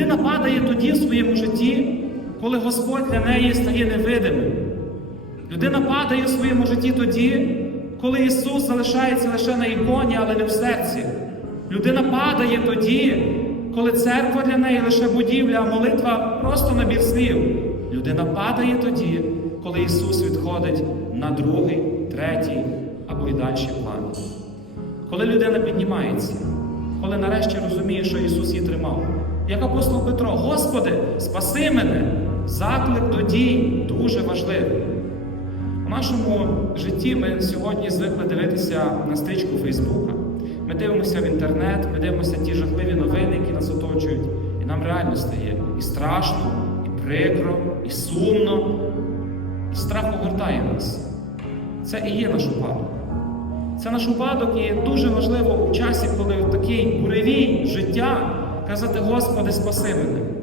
Людина падає тоді в своєму житті, коли Господь для неї стає невидимим. Людина падає в своєму житті тоді, коли Ісус залишається лише на іконі, але не в серці. Людина падає тоді, коли церква для неї лише будівля, а молитва просто набір слів. Людина падає тоді, коли Ісус відходить на другий, третій або й далі план. Коли людина піднімається, коли нарешті розуміє, що Ісус її тримав. Як апостол Петро, Господи, спаси мене! Заклик до дій дуже важливий. У нашому житті ми сьогодні звикли дивитися на стрічку Фейсбука. Ми дивимося в інтернет, ми дивимося ті жахливі новини, які нас оточують. І нам реально стає і страшно, і прикро, і сумно, і страх огортає нас. Це і є наш упадок. Це наш упадок, і дуже важливо у часі, коли такий буревій життя казати, Господи, спаси мене.